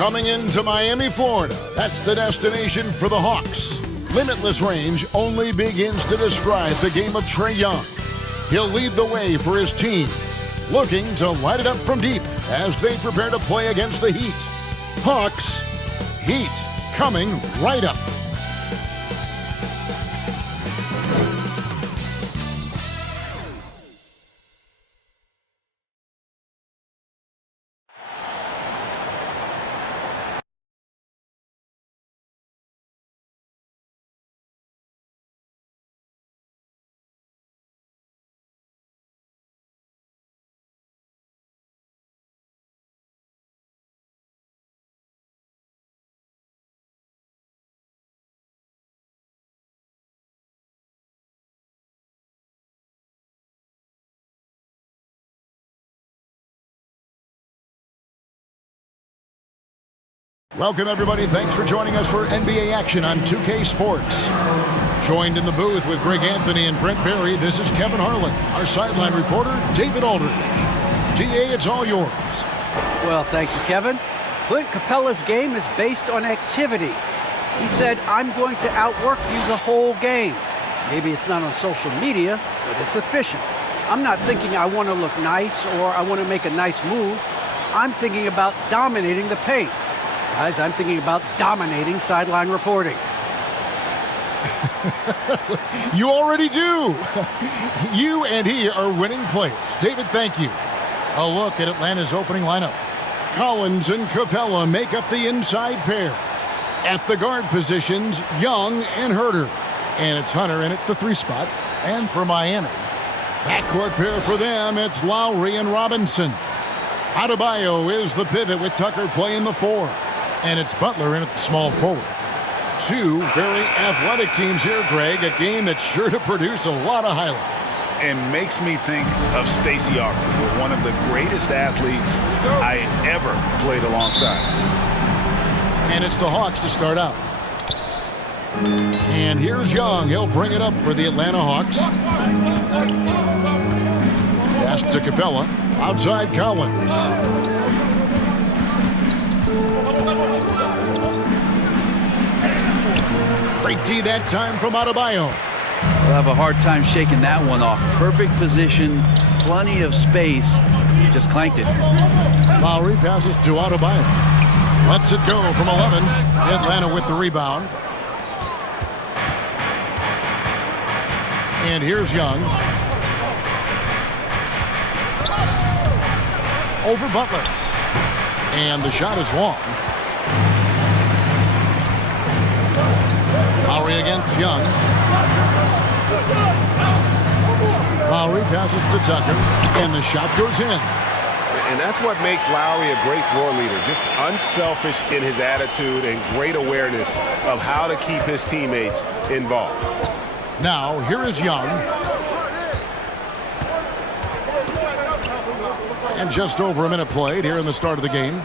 Coming into Miami, Florida, that's the destination for the Hawks. Limitless range only begins to describe the game of Trae Young. He'll lead the way for his team, looking to light it up from deep as they prepare to play against the Heat. Hawks, Heat, coming right up. Welcome, everybody. Thanks for joining us for NBA action on 2K Sports. Joined in the booth with Greg Anthony and Brent Barry, this is Kevin Harlan. Our sideline reporter, David Aldridge. DA, it's all yours. Well, thank you, Kevin. Clint Capella's game is based on activity. He said, I'm going to outwork you the whole game. Maybe it's not on social media, but it's efficient. I'm not thinking I want to look nice or I want to make a nice move. I'm thinking about dominating the paint. Guys, I'm thinking about dominating sideline reporting. You already do. You and he are winning players. David, thank you. A look at Atlanta's opening lineup. Collins and Capella make up the inside pair. At the guard positions, Young and Herter. And it's Hunter in at the 3 spot. And for Miami, backcourt pair for them, it's Lowry and Robinson. Adebayo is the pivot with Tucker playing the 4. And it's Butler in at the small forward. Two very athletic teams here, Greg. A game that's sure to produce a lot of highlights. And makes me think of Stacey Arthur, one of the greatest athletes I ever played alongside. And it's the Hawks to start out. And here's Young. He'll bring it up for the Atlanta Hawks. Pass to Capella. Outside Collins. Great D that time from Adebayo. We'll have a hard time shaking that one off. Perfect position, plenty of space. Just clanked it. Lowry passes to Adebayo. Lets it go from 11. Atlanta with the rebound. And here's Young. Over Butler. And the shot is long. Lowry against Young. Lowry passes to Tucker, and the shot goes in. And that's what makes Lowry a great floor leader. Just unselfish in his attitude and great awareness of how to keep his teammates involved. Now, here is Young. And just over a minute played here in the start of the game.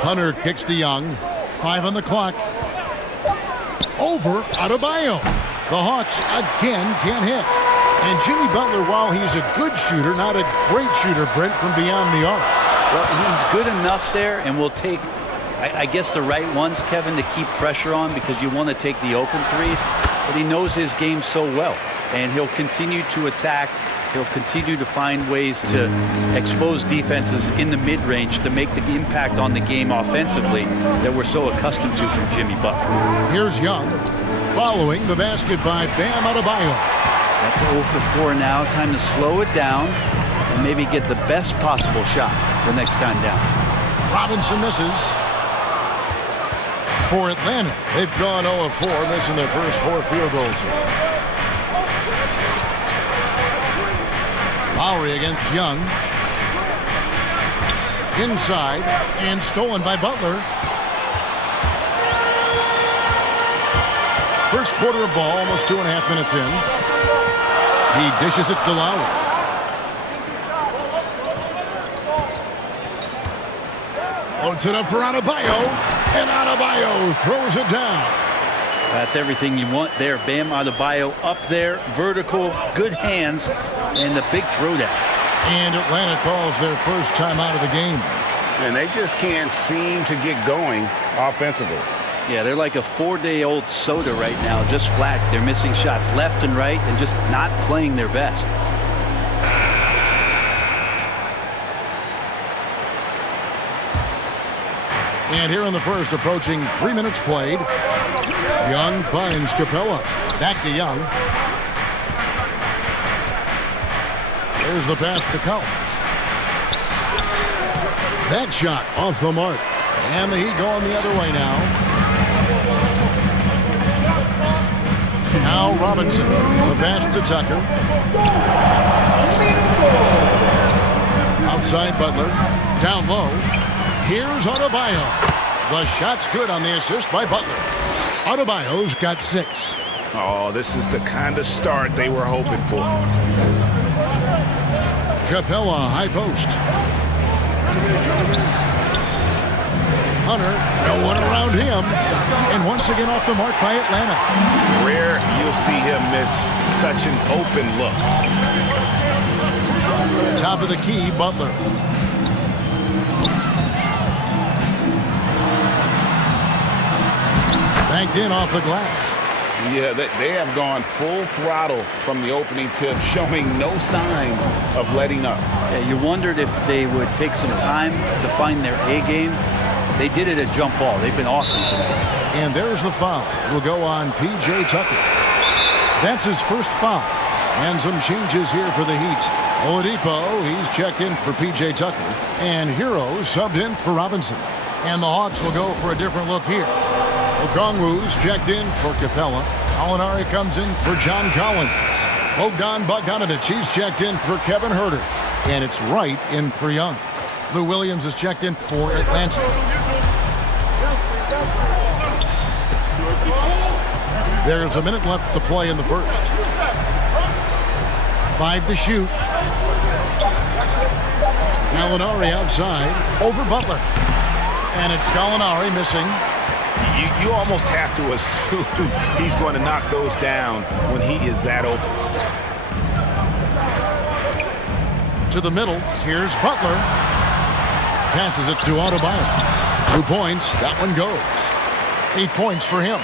Hunter kicks to Young. 5 on the clock. Over Adebayo. The Hawks again can't hit. And Jimmy Butler, while he's a good shooter, not a great shooter, Brent, from beyond the arc. Well, he's good enough there, and will take, I guess, the right ones, Kevin, to keep pressure on because you want to take the open threes. But he knows his game so well, and he'll continue to attack. He'll continue to find ways to expose defenses in the mid-range to make the impact on the game offensively that we're so accustomed to from Jimmy Butler. Here's Young following the basket by Bam Adebayo. That's 0 for 4 now. Time to slow it down and maybe get the best possible shot the next time down. Robinson misses. For Atlanta, they've gone 0 of 4, missing their first 4 field goals here. Lowry against Young. Inside and stolen by Butler. First quarter of ball, almost 2.5 minutes in. He dishes it to Lowry. Loads it up for Adebayo, and Adebayo throws it down. That's everything you want there. Bam Adebayo up there, vertical, good hands, and the big throwdown. And Atlanta calls their first time out of the game. And they just can't seem to get going offensively. Yeah, they're like a 4-day-old soda right now, just flat. They're missing shots left and right and just not playing their best. And here in the first, approaching 3 minutes played, Young finds Capella. Back to Young. There's the pass to Collins. That shot off the mark. And the Heat going the other way now. Now Robinson. The pass to Tucker. Outside Butler. Down low. Here's Adebayo. The shot's good on the assist by Butler. Adebayo's got 6. Oh, this is the kind of start they were hoping for. Capella, high post. Hunter, no one around him. And once again off the mark by Atlanta. Rare you'll see him miss such an open look. Top of the key, Butler. Banked in off the glass. Yeah, they have gone full throttle from the opening tip, showing no signs of letting up. Yeah, you wondered if they would take some time to find their A game. They did it at jump ball. They've been awesome tonight. And there's the foul. It'll go on P.J. Tucker. That's his first foul. And some changes here for the Heat. Oladipo, he's checked in for P.J. Tucker. And Hero subbed in for Robinson. And the Hawks will go for a different look here. Okongwu's checked in for Capella. Alinari comes in for John Collins. Bogdanovich, he's checked in for Kevin Huerter. And it's Wright in for Young. Lou Williams is checked in for Atlanta. There's a minute left to play in the first. 5 to shoot. Gallinari outside over Butler. And it's Gallinari missing. You almost have to assume he's going to knock those down when he is that open. To the middle, here's Butler. Passes it to Adebayo. 2 points, that one goes. 8 points for him.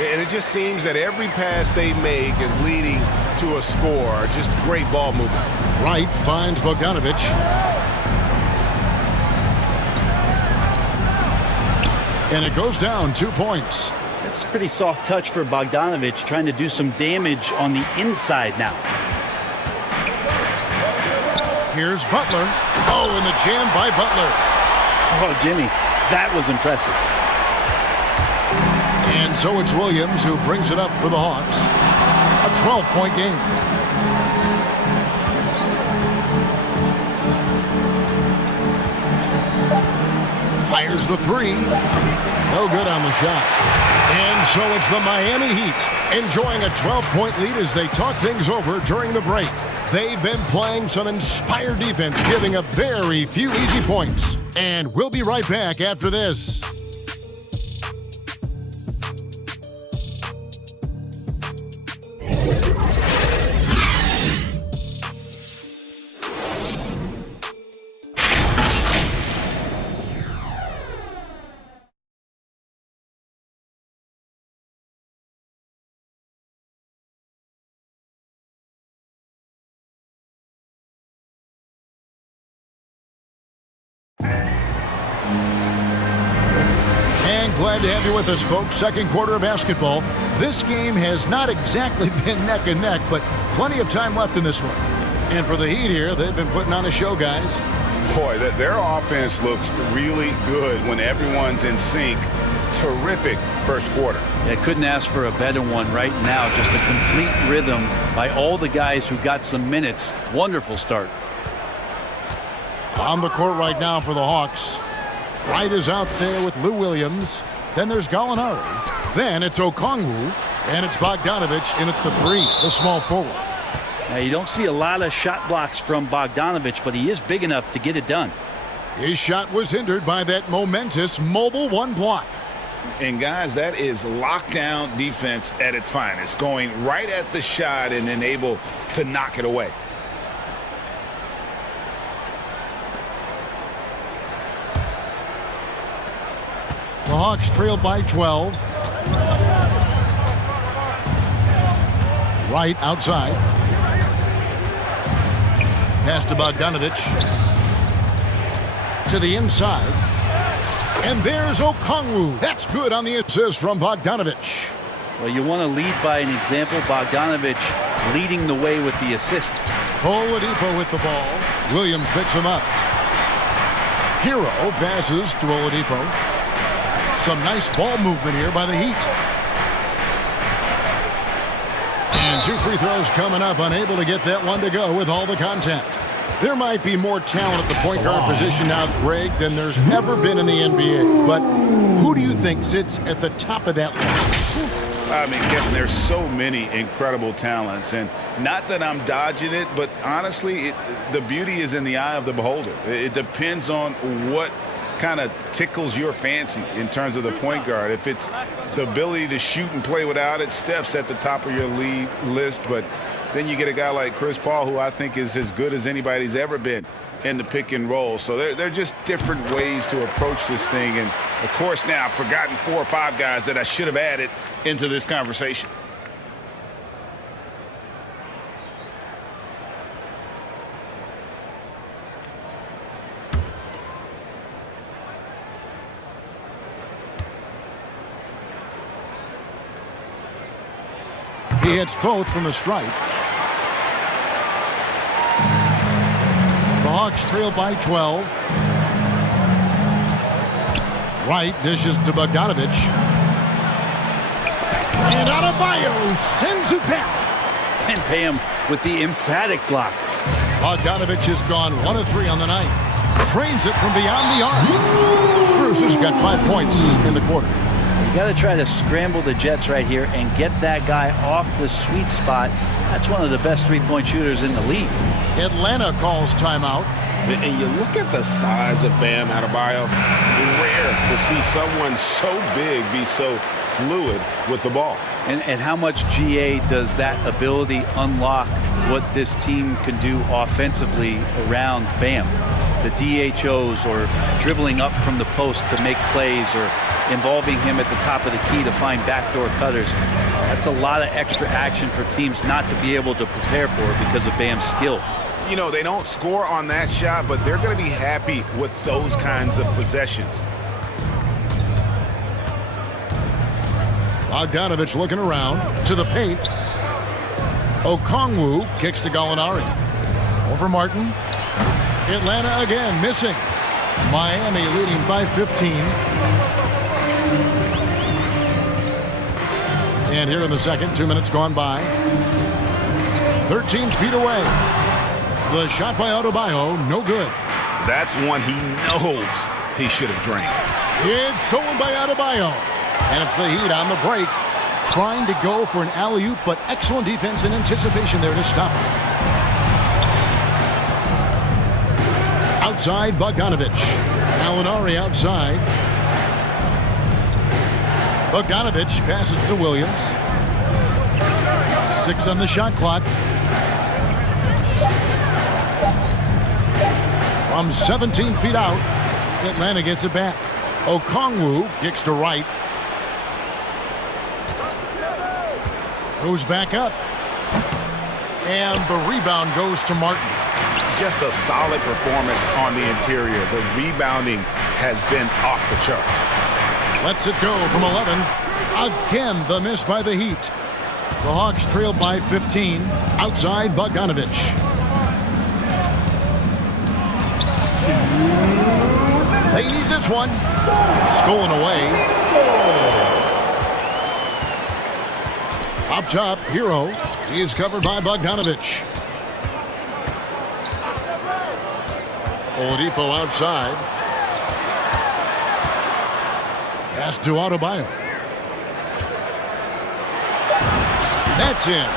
And it just seems that every pass they make is leading to a score. Just great ball movement. Wright finds Bogdanovich. And it goes down 2 points. That's a pretty soft touch for Bogdanovich, trying to do some damage on the inside now. Here's Butler. Oh, and the jam by Butler. Oh, Jimmy, that was impressive. And so it's Williams who brings it up for the Hawks. A 12-point game. Fires the 3. No good on the shot. And so it's the Miami Heat enjoying a 12-point lead as they talk things over during the break. They've been playing some inspired defense, giving up very few easy points. And we'll be right back after this. Glad to have you with us, folks. Second quarter of basketball. This game has not exactly been neck and neck, but plenty of time left in this one. And for the Heat here, they've been putting on a show, guys. Boy, their offense looks really good when everyone's in sync. Terrific first quarter. Yeah, couldn't ask for a better one right now. Just a complete rhythm by all the guys who got some minutes. Wonderful start. On the court right now for the Hawks. Wright is out there with Lou Williams. Then there's Gallinari. Then it's Okongwu. And it's Bogdanovich in at the 3, the small forward. Now, you don't see a lot of shot blocks from Bogdanovich, but he is big enough to get it done. His shot was hindered by that momentous mobile 1 block. And, guys, that is lockdown defense at its finest. Going right at the shot and then able to knock it away. Hawks trail by 12. Right outside. Pass to Bogdanovich. To the inside. And there's Okongwu. That's good on the assist from Bogdanovich. Well, you want to lead by an example. Bogdanovich leading the way with the assist. Oladipo with the ball. Williams picks him up. Hero passes to Oladipo. Some nice ball movement here by the Heat. And 2 free throws coming up. Unable to get that one to go with all the contact. There might be more talent at the point guard position now, Greg, than there's ever been in the NBA. But who do you think sits at the top of that list? I mean, Kevin, there's so many incredible talents. And not that I'm dodging it, but honestly, the beauty is in the eye of the beholder. It depends on what kind of tickles your fancy in terms of the point guard. If it's the ability to shoot and play without it, Steph's at the top of your league list. But then you get a guy like Chris Paul, who I think is as good as anybody's ever been in the pick and roll. So they're just different ways to approach this thing. And, of course, now I've forgotten 4 or 5 guys that I should have added into this conversation. He hits both from the stripe. The Hawks trail by 12. Wright dishes to Bogdanovich. And Adebayo sends it back. And Pam with the emphatic block. Bogdanovich has gone 1 of 3 on the night. Trains it from beyond the arc. Spruce has got 5 points in the quarter. You got to try to scramble the Jets right here and get that guy off the sweet spot. That's one of the best three-point shooters in the league. Atlanta calls timeout. And you look at the size of Bam Adebayo. Rare to see someone so big be so fluid with the ball. And how much GA does that ability unlock what this team can do offensively around Bam? The DHOs or dribbling up from the post to make plays or involving him at the top of the key to find backdoor cutters. That's a lot of extra action for teams not to be able to prepare for because of Bam's skill. You know, they don't score on that shot, but they're going to be happy with those kinds of possessions. Bogdanovich looking around to the paint. Okongwu kicks to Gallinari. Over Martin. Atlanta again missing. Miami leading by 15. And here in the second, 2 minutes gone by. 13 feet away. The shot by Adebayo, no good. That's one he knows he should have drained. It's stolen by Adebayo. And it's the Heat on the break. Trying to go for an alley-oop, but excellent defense and anticipation there to stop it. Outside, Bogdanovich. Gallinari outside. Bogdanovich passes to Williams. 6 on the shot clock. From 17 feet out, Atlanta gets it back. Okongwu kicks to Wright. Goes back up. And the rebound goes to Martin. Just a solid performance on the interior. The rebounding has been off the chart. Lets it go from 11. Again, the miss by the Heat. The Hawks trail by 15. Outside, Bogdanovich. They need this one. Stolen away. Up top, Hero. He is covered by Bogdanovich. Oladipo outside. Pass to Adebayo. That's in.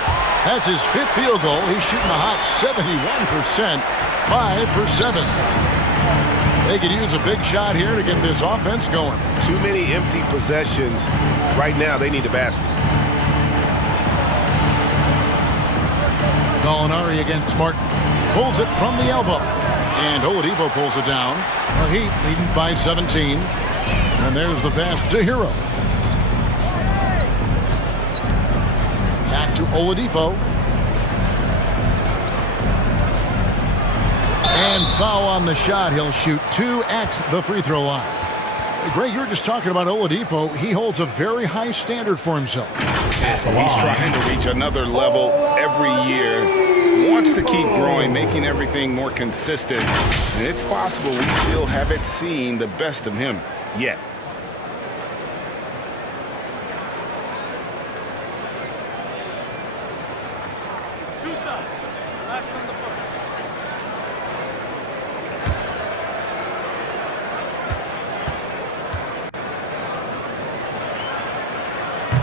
That's his 5th field goal. He's shooting a hot 71%. 5 for 7. They could use a big shot here to get this offense going. Too many empty possessions. Right now, they need a basket. Gallinari against Martin. Pulls it from the elbow. And Oladipo pulls it down. The Heat leading by 17. And there's the pass to Hero. Back to Oladipo. And foul on the shot. He'll shoot 2 at the free throw line. Greg, you were just talking about Oladipo. He holds a very high standard for himself. He's trying to reach another level every year. Wants to keep growing, making everything more consistent. And it's possible we still haven't seen the best of him yet.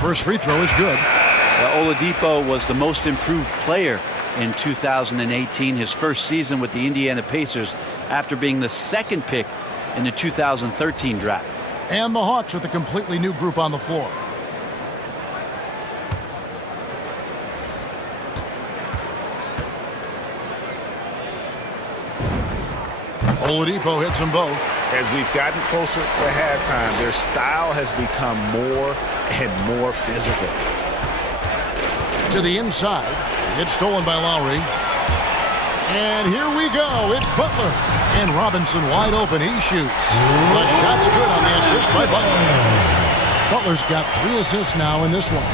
First free throw is good. Oladipo was the most improved player in 2018, his first season with the Indiana Pacers after being the second pick in the 2013 draft. And the Hawks with a completely new group on the floor. Oladipo hits them both. As we've gotten closer to halftime, their style has become more and more physical. To the inside. It's stolen by Lowry. And here we go. It's Butler. And Robinson wide open. He shoots. The shot's good on the assist by Butler. Butler's got 3 assists now in this one.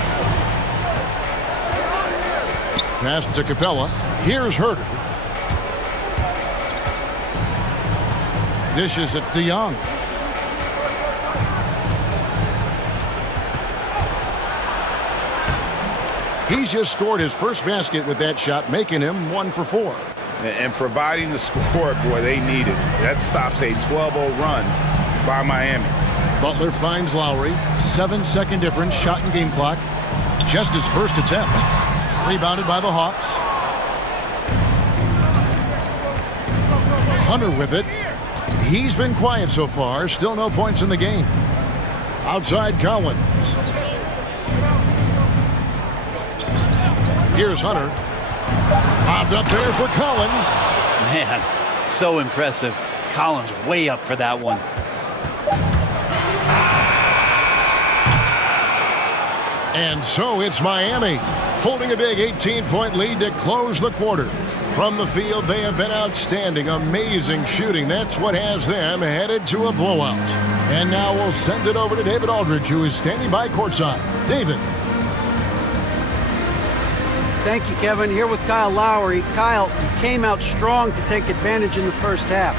Pass to Capella. Here's Herter. Dishes it to Young. He's just scored his first basket with that shot, making him 1 for 4. And providing the score, boy, they need it. That stops a 12-0 run by Miami. Butler finds Lowry. 7-second difference, shot and game clock. Just his first attempt. Rebounded by the Hawks. Hunter with it. He's been quiet so far. Still no points in the game. Outside Collins. Here's Hunter. Bobbed up there for Collins. Man, so impressive. Collins way up for that one. And so it's Miami holding a big 18-point lead to close the quarter. From the field, they have been outstanding. Amazing shooting. That's what has them headed to a blowout. And now we'll send it over to David Aldridge, who is standing by courtside. David. Thank you, Kevin. Here with Kyle Lowry. Kyle, you came out strong to take advantage in the first half.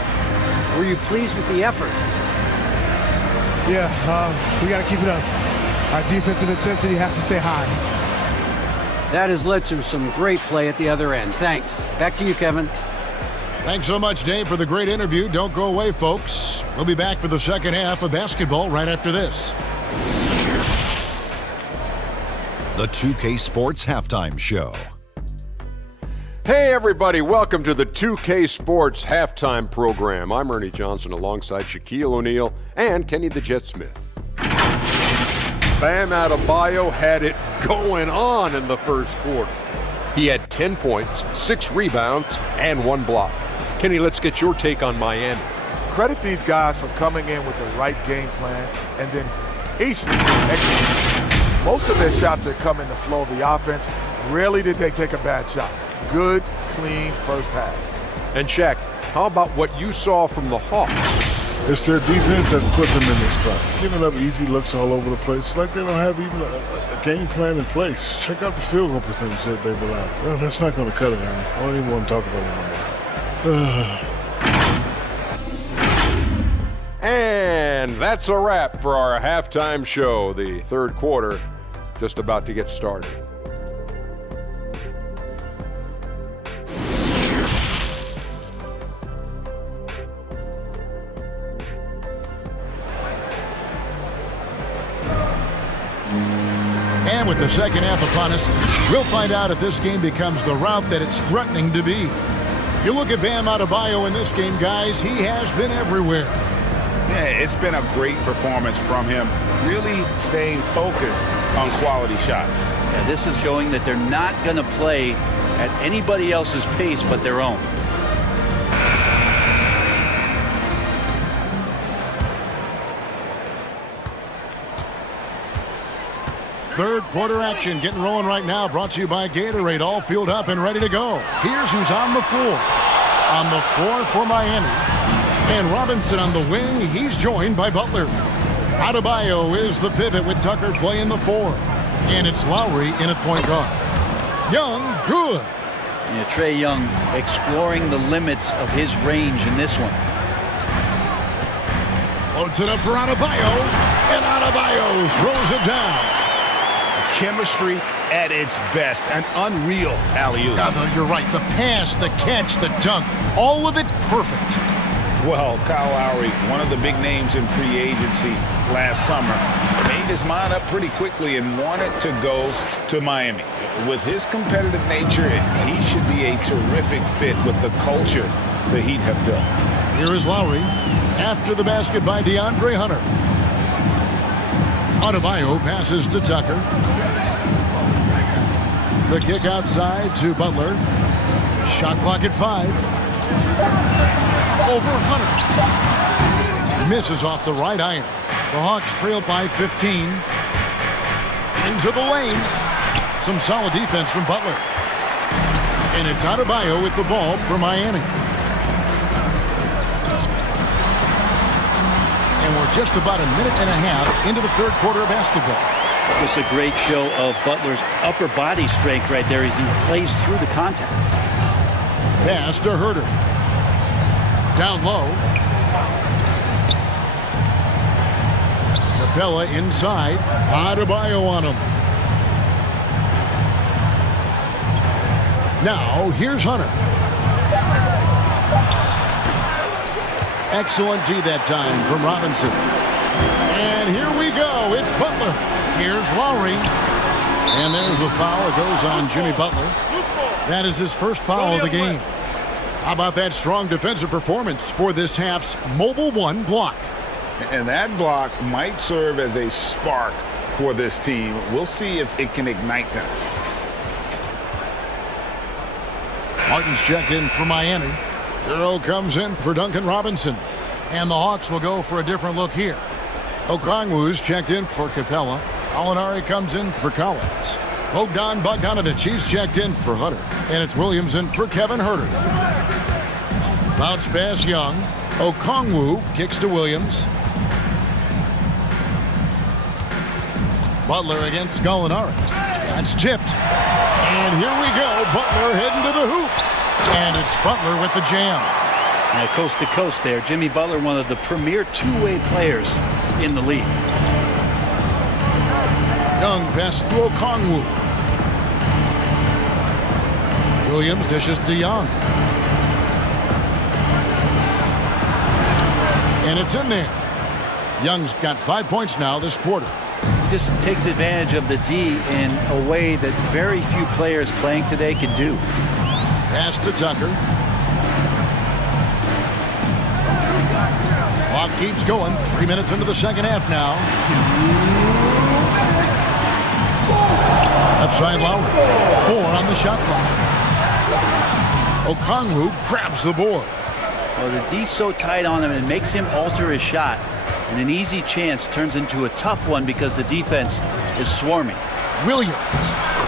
Were you pleased with the effort? Yeah, we got to keep it up. Our defensive intensity has to stay high. That has led to some great play at the other end. Thanks. Back to you, Kevin. Thanks so much, Dave, for the great interview. Don't go away, folks. We'll be back for the second half of basketball right after this. The 2K Sports Halftime Show. Hey everybody, welcome to the 2K Sports Halftime Program. I'm Ernie Johnson alongside Shaquille O'Neal and Kenny the Jet Smith. Bam Adebayo had it going on in the first quarter. He had 10 points, 6 rebounds, and 1 block. Kenny, let's get your take on Miami. Credit these guys for coming in with the right game plan and then patiently executing. Most of their shots that come in the flow of the offense, rarely did they take a bad shot. Good, clean first half. And Shaq, how about what you saw from the Hawks? It's their defense that put them in this spot. Giving up easy looks all over the place. It's like they don't have even a game plan in place. Check out the field goal percentage that they've allowed. Well, that's not going to cut it, honey. I don't even want to talk about it anymore. And that's a wrap for our halftime show. The third quarter just about to get started. And with the second half upon us, we'll find out if this game becomes the route that it's threatening to be. You look at Bam Adebayo in this game, guys, he has been everywhere. Yeah, it's been a great performance from him, really staying focused on quality shots. Yeah, this is showing that they're not going to play at anybody else's pace but their own. Third quarter action getting rolling right now. Brought to you by Gatorade. All fueled up and ready to go. Here's who's on the floor. On the floor for Miami. And Robinson on the wing. He's joined by Butler. Adebayo is the pivot with Tucker playing the 4. And it's Lowry in at point guard. Young, good. Yeah, Trae Young exploring the limits of his range in this one. Floats it up for Adebayo. And Adebayo throws it down. Chemistry at its best. An unreal alley-oop. Yeah, you're right. The pass, the catch, the dunk. All of it perfect. Well, Kyle Lowry, one of the big names in free agency last summer, made his mind up pretty quickly and wanted to go to Miami. With his competitive nature, he should be a terrific fit with the culture the Heat have built. Here is Lowry. After the basket by DeAndre Hunter. Adebayo passes to Tucker. The kick outside to Butler. Shot clock at 5. Over Hunter. Misses off the right iron. The Hawks trail by 15. Into the lane. Some solid defense from Butler. And it's Adebayo with the ball for Miami. And we're just about a minute and a half into the third quarter of basketball. Just a great show of Butler's upper body strength right there as he plays through the contact. Pass to Herter. Down low. Capella inside. Adebayo on him. Now, here's Hunter. Excellent D that time from Robinson. And here we go. It's Butler. Here's Lowry. And there's a foul. It goes on Jimmy Butler. That is his first foul of the game. How about that strong defensive performance for this half's Mobile One block? And that block might serve as a spark for this team. We'll see if it can ignite them. Martin's checked in for Miami. Hero comes in for Duncan Robinson. And the Hawks will go for a different look here. Okongwu's checked in for Capella. Alinari comes in for Collins. Bogdan Bogdanovic, he's checked in for Hunter. And it's Williams in for Kevin Herter. Bounce pass Young. Okongwu kicks to Williams. Butler against Gallinari. That's tipped. And here we go. Butler heading to the hoop. And it's Butler with the jam. Now, coast to coast there. Jimmy Butler, one of the premier two-way players in the league. Young pass to Okongwu. Williams dishes to Young. And it's in there. Young's got 5 points now this quarter. He just takes advantage of the D in a way that very few players playing today can do. Pass to Tucker. Clock keeps going. 3 minutes into the second half now. Left side Lowry. 4 on the shot clock. Okongwu grabs the board. Well, the D's so tight on him, it makes him alter his shot. And an easy chance turns into a tough one because the defense is swarming. Williams.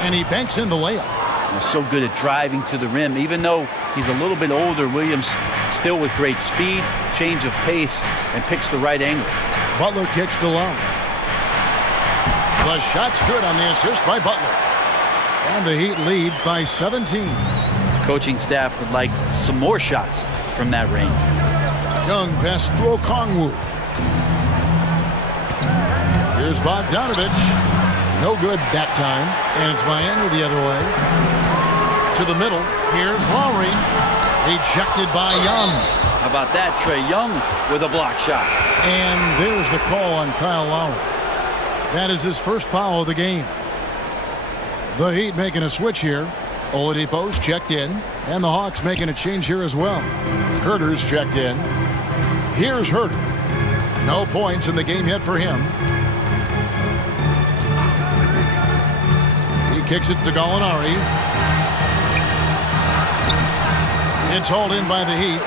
And he banks in the layup. He's so good at driving to the rim. Even though he's a little bit older, Williams still with great speed, change of pace, and picks the right angle. Butler kicks to Lowry. The shot's good on the assist by Butler. And the Heat lead by 17. Coaching staff would like some more shots from that range. Young pass to Okongwu. Here's Bogdanovic. No good that time. And it's Miami the other way. To the middle. Here's Lowry. Ejected by Young. How about that? Trae Young with a block shot. And there's the call on Kyle Lowry. That is his first foul of the game. The Heat making a switch here. Oladipo's checked in. And the Hawks making a change here as well. Herter's checked in. Here's Herter. No points in the game yet for him. He kicks it to Gallinari. It's hauled in by the Heat.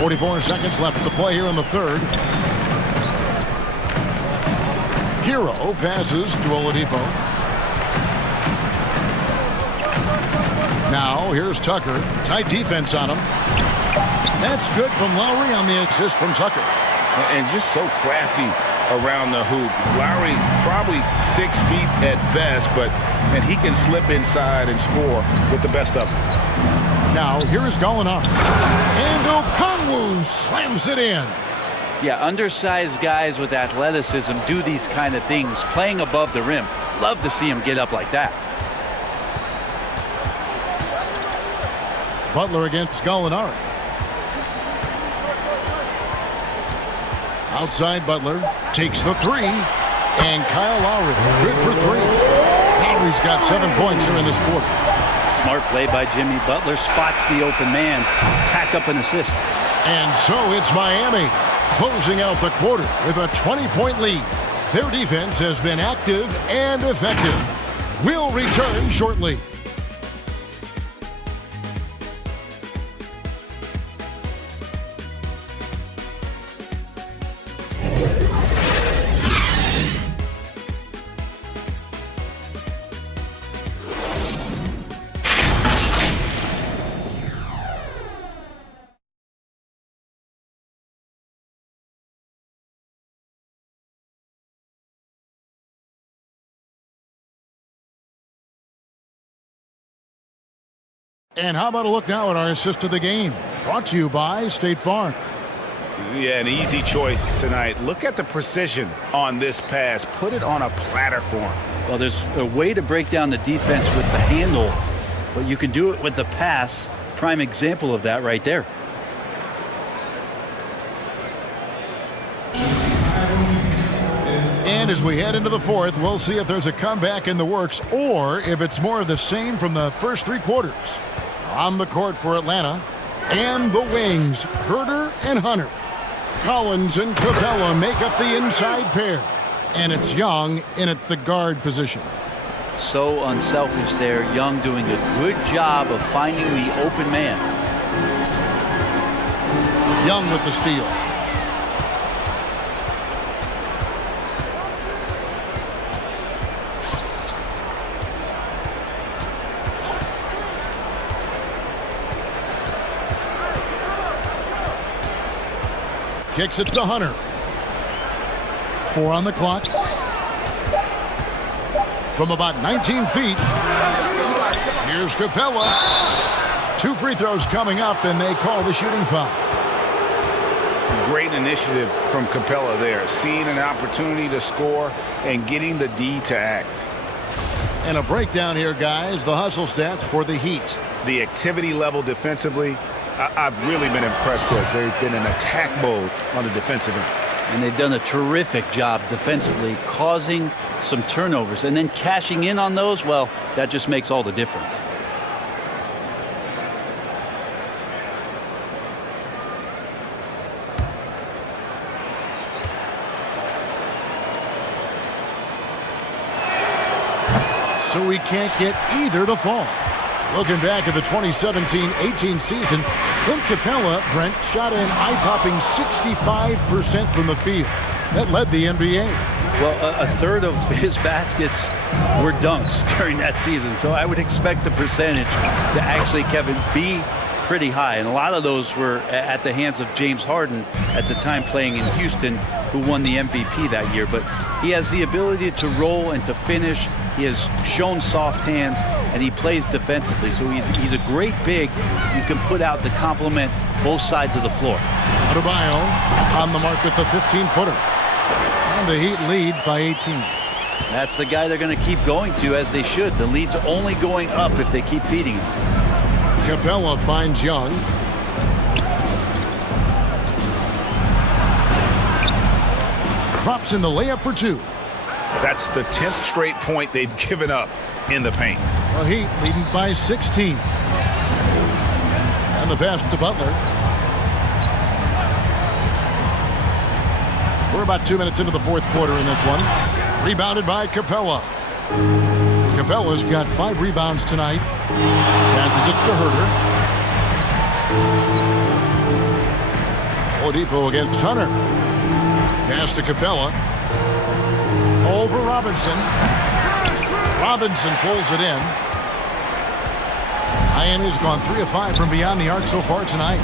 44 seconds left to play here in the third. Hero passes to Oladipo. Now here's Tucker. Tight defense on him. That's good from Lowry on the assist from Tucker. And just so crafty around the hoop. Lowry probably 6 feet at best, and he can slip inside and score with the best of them. Now here is Gallinari. And Okongwu slams it in. Yeah, undersized guys with athleticism do these kind of things, playing above the rim. Love to see him get up like that. Butler against Gallinari. Outside Butler takes the three. And Kyle Lowry, good for three. Lowry's got 7 points here in this quarter. Smart play by Jimmy. Butler spots the open man, tack up an assist. And so it's Miami closing out the quarter with a 20-point lead. Their defense has been active and effective. We'll return shortly. And how about a look now at our assist of the game? Brought to you by State Farm. Yeah, an easy choice tonight. Look at the precision on this pass. Put it on a platter for him. Well, there's a way to break down the defense with the handle, but you can do it with the pass. Prime example of that right there. And as we head into the fourth, we'll see if there's a comeback in the works or if it's more of the same from the first 3 quarters. On the court for Atlanta, and the wings, Herter and Hunter. Collins and Capella make up the inside pair. And it's Young in at the guard position. So unselfish there. Young doing a good job of finding the open man. Young with the steal. Kicks it to Hunter. 4 on the clock. From about 19 feet. Here's Capella. 2 free throws coming up, and they call the shooting foul. Great initiative from Capella there. Seeing an opportunity to score and getting the D to act. And a breakdown here, guys. The hustle stats for the Heat. The activity level defensively, I've really been impressed with. They've been in attack mode on the defensive end. And they've done a terrific job defensively, causing some turnovers. And then cashing in on those, well, that just makes all the difference. So we can't get either to fall. Looking back at the 2017-18 season, Clint Capella, Brent, shot an eye-popping 65% from the field. That led the NBA. Well, a third of his baskets were dunks during that season, so I would expect the percentage to actually, Kevin, be pretty high. And a lot of those were at the hands of James Harden at the time playing in Houston, who won the MVP that year. But he has the ability to roll and to finish. He has shown soft hands, and he plays defensively. So he's a great big you can put out to complement both sides of the floor. Adebayo on the mark with the 15-footer. And the Heat lead by 18. That's the guy they're going to keep going to, as they should. The lead's only going up if they keep feeding him. Capella finds Young. Drops in the layup for 2. That's the 10th straight point they've given up in the paint. The Heat leading by 16. And the pass to Butler. We're about 2 minutes into the fourth quarter in this one. Rebounded by Capella. Capella's got 5 rebounds tonight. Passes it to Herter. Oladipo against Hunter. Pass to Capella. Robinson. Robinson pulls it in. Miami's gone 3 of 5 from beyond the arc so far tonight.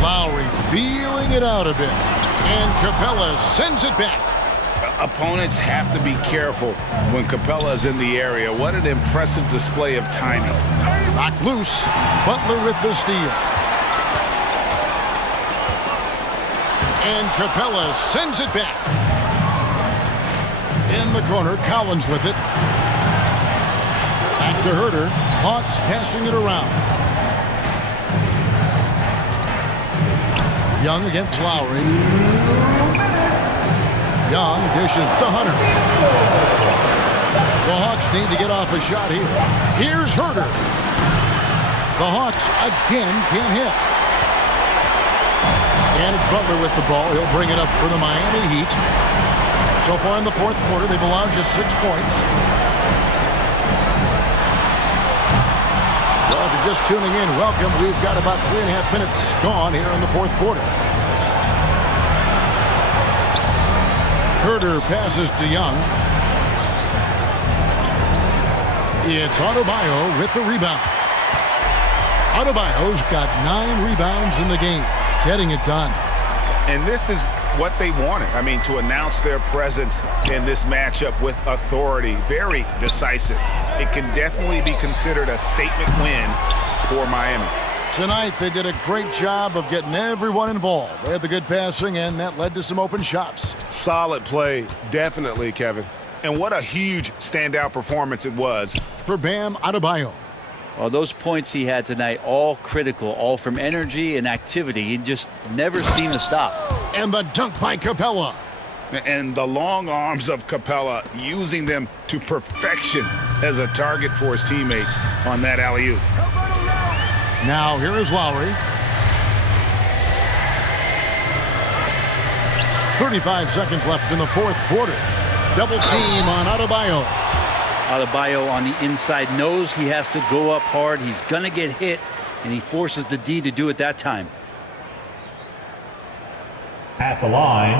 Lowry feeling it out a bit. And Capella sends it back. Opponents have to be careful when Capella is in the area. What an impressive display of timing. Knocked loose. Butler with the steal. And Capella sends it back. In the corner, Collins with it. Back to Herter. Hawks passing it around. Young against Lowry. Young dishes to Hunter. The Hawks need to get off a shot here. Here's Herter. The Hawks again can't hit. And it's Butler with the ball. He'll bring it up for the Miami Heat. So far in the fourth quarter, they've allowed just 6 points. Well, if you're just tuning in, welcome. We've got about 3.5 minutes gone here in the fourth quarter. Herter passes to Young. It's Adebayo with the rebound. Adebayo's got 9 rebounds in the game, getting it done. And this is what they wanted. I mean, to announce their presence in this matchup with authority. Very decisive. It can definitely be considered a statement win for Miami. Tonight, they did a great job of getting everyone involved. They had the good passing, and that led to some open shots. Solid play, definitely, Kevin. And what a huge standout performance it was for Bam Adebayo. Well, those points he had tonight, all critical, all from energy and activity. He just never seemed to stop. And the dunk by Capella. And the long arms of Capella, using them to perfection as a target for his teammates on that alley-oop. Now here is Lowry. 35 seconds left in the fourth quarter. Double team on Adebayo. Adebayo on the inside knows he has to go up hard. He's going to get hit, and he forces the D to do it that time. At the line,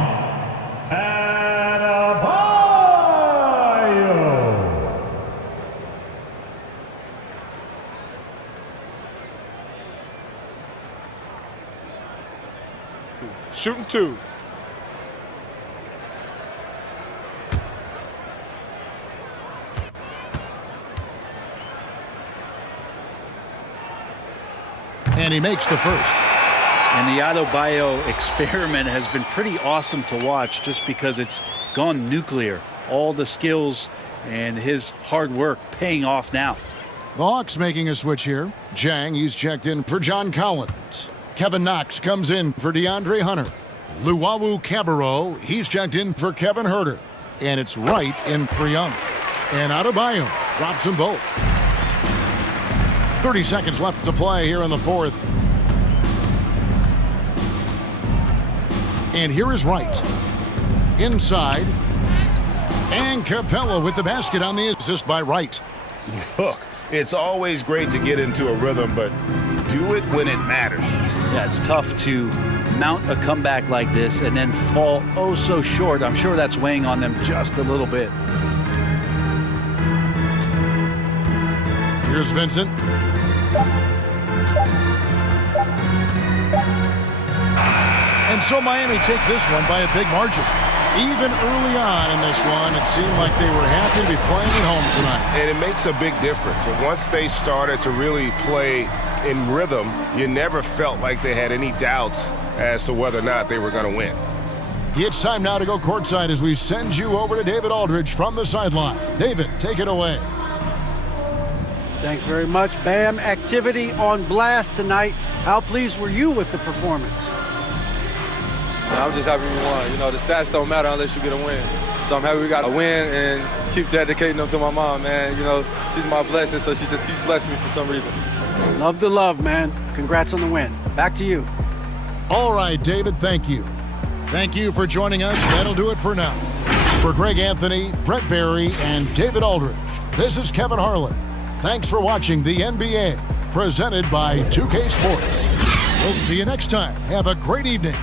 Adebayo. Shooting 2. And he makes the first. And the Adebayo experiment has been pretty awesome to watch just because it's gone nuclear. All the skills and his hard work paying off now. The Hawks making a switch here. Jang, he's checked in for John Collins. Kevin Knox comes in for DeAndre Hunter. Luwawu Cabarro, he's checked in for Kevin Herter. And it's Wright in for Young. And Adebayo drops them both. 30 seconds left to play here in the fourth. And here is Wright. Inside. And Capella with the basket on the assist by Wright. Look, it's always great to get into a rhythm, but do it when it matters. Yeah, it's tough to mount a comeback like this and then fall oh so short. I'm sure that's weighing on them just a little bit. Here's Vincent. And so Miami takes this one by a big margin. Even early on in this one, it seemed like they were happy to be playing at home tonight. And it makes a big difference. And once they started to really play in rhythm, you never felt like they had any doubts as to whether or not they were going to win. It's time now to go courtside as we send you over to David Aldridge from the sideline. David, take it away. Thanks very much, Bam. Activity on blast tonight. How pleased were you with the performance? I'm just happy we won. You know, the stats don't matter unless you get a win. So I'm happy we got a win and keep dedicating them to my mom, man. You know, she's my blessing, so she just keeps blessing me for some reason. Love the love, man. Congrats on the win. Back to you. All right, David, thank you. Thank you for joining us. That'll do it for now. For Greg Anthony, Brett Barry, and David Aldridge, this is Kevin Harlan. Thanks for watching the NBA, presented by 2K Sports. We'll see you next time. Have a great evening.